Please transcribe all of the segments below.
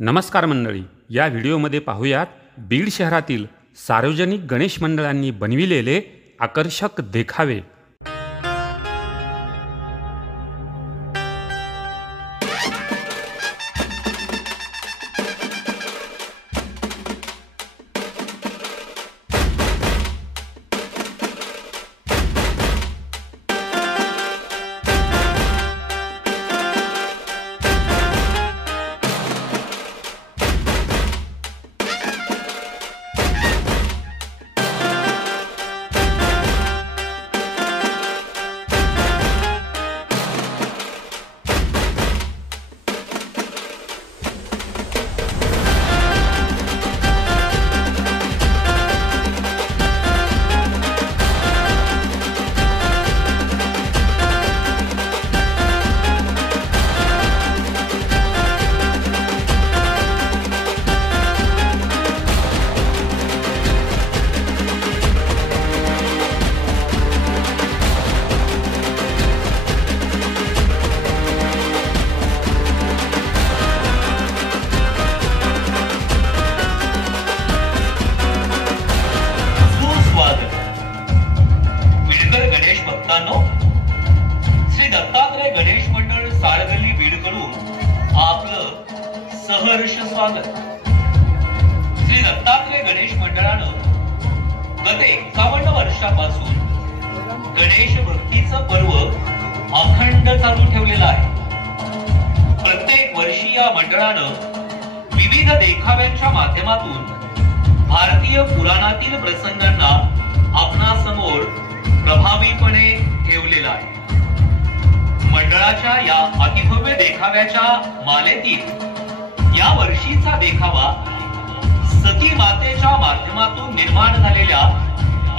नमस्कार मंडळी, या व्हिडिओमध्ये पाहूयात बीड शहरातील सार्वजनिक गणेश मंडळांनी बनविलेले आकर्षक देखावे। श्री दत्तात्रय गणेश मंडळ साळगल्ली बीड कडून आपलं सहर्ष स्वागत। श्री दत्तात्रय गणेश मंडळानं गत 51 वर्षापासून गणेश भक्तीचं पर्व अखंड चालू ठेवलेलं आहे। प्रत्येक वर्षी या मंडळानं विविध देखाव्यांच्या माध्यमातून भारतीय पुराणातील प्रसंगांना आपणासमोर प्रभावीपणे ठेवलेला आहे। मंडळाच्या या अतिभव्य देखाव्याच्या मालेतील या वर्षीचा देखावा सती मातेच्या माध्यमातून निर्माण झालेल्या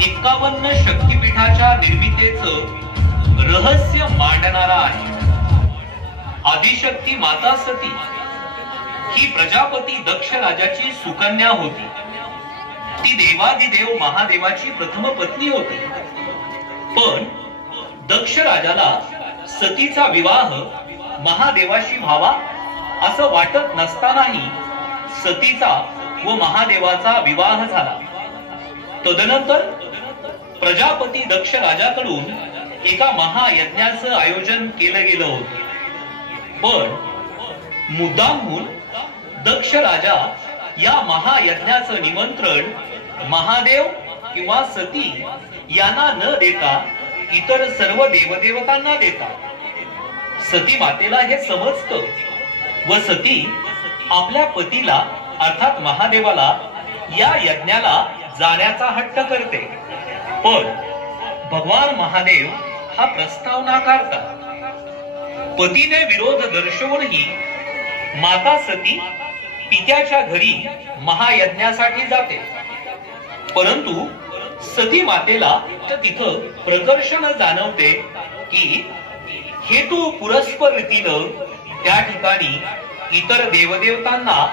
51 शक्तिपीठाच्या निर्मितीचं रहस्य मांडणारा आहे। आदिशक्ती माता सती ही प्रजापती दक्ष राजाची सुकन्या होती। ती देवादिदेव महादेवाची प्रथम पत्नी होती। पण दक्ष राजाला सतीचा विवाह महादेवाशी व्हावा असं वाटत नसतानाही सतीचा व महादेवाचा विवाह झाला। तदनंतर प्रजापती दक्ष राजाकडून एका महायज्ञाचं आयोजन केलं गेलं होतं। पण मुद्दामहून दक्ष राजा या महायज्ञाचं निमंत्रण महादेव किंवा सती यांना न देता इतर सर्व देवदेवतांना देतात। सती मातेला हे समजतं व सती आपल्या पतीला अर्थात महादेवाला या यज्ञाला जाण्याचा हट्ट करते। पण भगवान महादेव हा प्रस्ताव नाकारतात। पतीने विरोध दर्शवूनही माता सती पित्याच्या घरी महायज्ञासाठी जाते। परंतु सती मातेला तिथं प्रकर्षण जाणवते की हेतू पुरस्पर रीतीनं त्या ठिकाणी इतर देवदेवतांना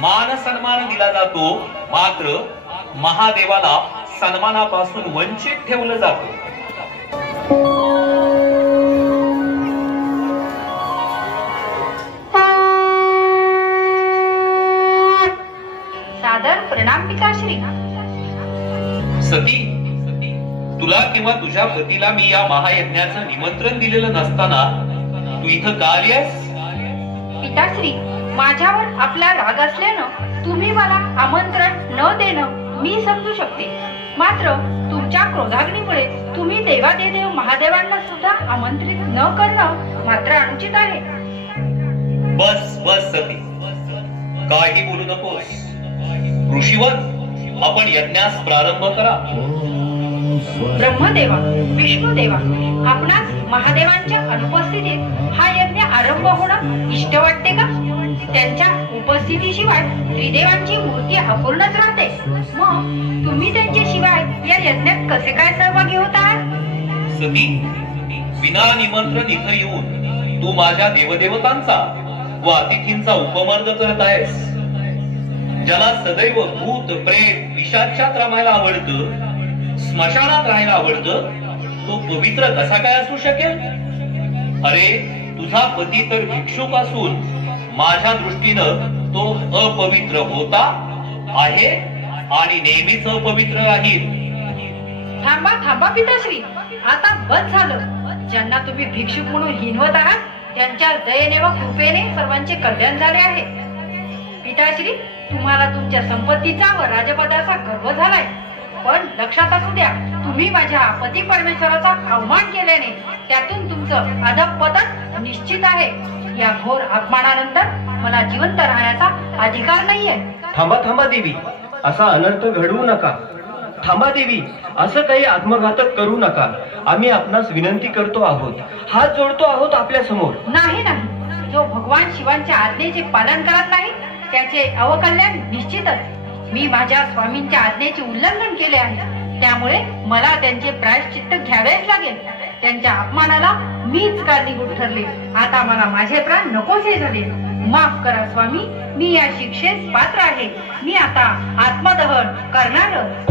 मान सन्मान दिला जातो, मात्र महादेवाला सन्मानापासून वंचित ठेवलं जातं। सादर प्रणाम पिताश्री। सती, तुला किंवा तुझ्या पतीला मी या महायज्ञाचं निमंत्रण दिलेलं नसताना तू इथं का आलीस? पिताश्री, माझ्यावर आपला राग असल्यानं तुम्ही मला आमंत्रण न देणं मी समजू शकते, मात्र तुमच्या क्रोधाग्नीमुळे तुम्ही देवादेव महादेवांना सुद्धा आमंत्रित न करणं मात्र अनुचित आहे। बस बस सती, काही बोलू नकोस। ऋषीवर आपण यज्ञास प्रारंभ करा। ब्रह्मदेवा, विष्णुदेवा, आपणास महादेवांच्या अनुपस्थितीत हा यज्ञ आरंभ होणं इष्ट वाटते का? त्यांच्या उपस्थितीशिवाय त्रिदेवांची मूर्ती अपूर्णच राहते। मग तुम्ही त्यांच्याशिवाय या यज्ञात कसे काय सहभागी होत आहात? सती, विना निमंत्रण इथं येऊन तू माझ्या देवदेवतांचा व अतिथींचा उपमर्द करत आहेस। ज्याला सदैव भूत प्रेत पिशाचात रमायला आवडतं, स्मशानात राहायला आवडतं, तो पवित्र कसा काय असू शकेल? अरे तुझा पती तर भिक्षुक असून माझ्या दृष्टीनं तो अपवित्र होता, आहे आणि नेहमीच अपवित्र राहील. थांबा थांबा पिताश्री, आता बस झालं. ज्यांना तुम्ही भिक्षुक म्हणून हिनवत आहात त्यांच्या दयेने व कृपेने सर्वांचे कल्याण झाले आहे. पिताश्री, तुम्हाला तुमच्या संपत्तीचा व राजपदाचा गर्व झालाय, पण लक्षात असू द्या, तुम्ही माझ्या पती परमेश्वराचा अवमान केल्याने त्यातून तुमचं अधःपतन निश्चित आहे. या घोर अपमानानंतर मला जिवंत राहण्याचा अधिकार नाहीये. थांबा थांबा देवी, असा अनर्थ घडवू नका. थांबा देवी, असं काही आत्मघातक करू नका. आम्ही आपणास विनंती करतो आहोत, हात जोडतो आहोत आपल्या समोर. नाही नाही, जो भगवान शिवांच्या आज्ञेचे पालन करत नाही त्याचे अवकल्याण निश्चितच. मी माझ्या स्वामींच्या आज्ञेचे उल्लंघन केले आहे, त्यामुळे मला त्यांचे प्रायश्चित्त घ्यावेच लागेल. त्यांच्या अपमानाला मीच कारणीभूत ठरले. आता मला माझे प्राण नकोसे झाले. माफ करा स्वामी, मी या शिक्षेस पात्र आहे. मी आता आत्मदहन करणार.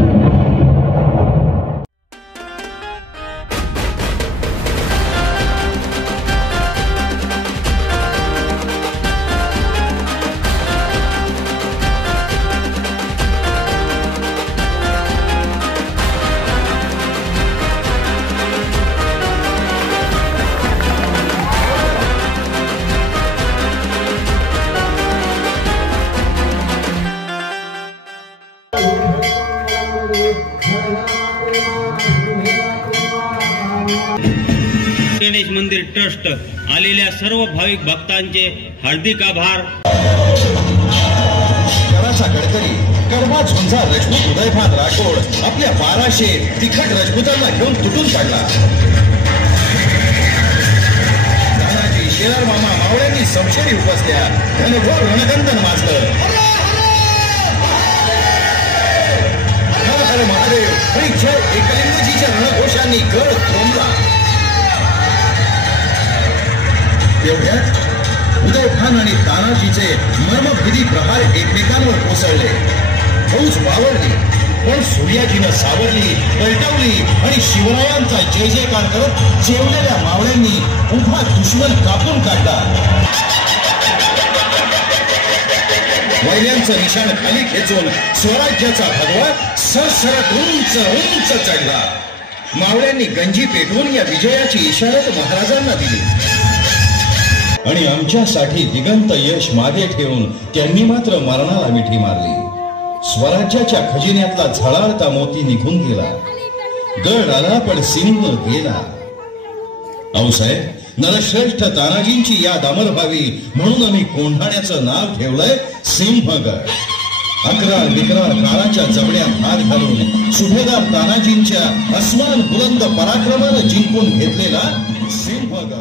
गणेश मंदिर ट्रस्ट आलेल्या सर्व भाविक भक्तांचे हार्दिक आभार. कराचा गडकरी कर्मा झुंजा रजपूत उदयभान राठोड आपल्या 1200 तिखट रजपुतांना घेऊन तुटून पडला. तानाजी शेलार मामा मावळ्यांनी संशयी उपसल्या. घनघोर रणकंदन वाजलं. महादेव आणि जय एकलिंगजीच्या रणघोषांनी गड कोंबला. तेवढ्यात उदयभान आणि तानाजीचे मर्मभेदी प्रहार एकमेकांवर कोसळले. फौज वावरली, पण सूर्याजीनं सावरली, पलटवली आणि शिवरायांचा जय जयकार करत जेवलेल्या मावळ्यांनी उभा दुश्मन कापून काढला. वैऱ्यांचं निशाण खाली खेचून स्वराज्याचा भगवा सरसरट उंच उंच चढला. मावळ्यांनी गंजी पेटवून या विजयाची इशारत महाराजांना दिली आणि आमच्यासाठी दिगंत यश मागे ठेवून त्यांनी मात्र मरणाला मिठी मारली. स्वराज्याच्या खजिन्यातला झळाळता मोती निघून गेला. गड आला पण सिंह गेला. आऊसाहेब, नरश्रेष्ठ तानाजींची याद अमर व्हावी म्हणून आम्ही कोंढाण्याचं नाव ठेवलंय सिंहगड. अकराळ विक्राळ काळाच्या जबड्यात हात घालून सुभेदार तानाजींच्या अस्मान बुलंद पराक्रमानं जिंकून घेतलेला सिंहगड.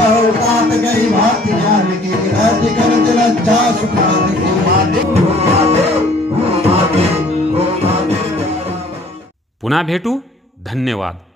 उठात गई भाती जान की रहती कर लज्जा सुखान की। पुन्हा भेटू. धन्यवाद.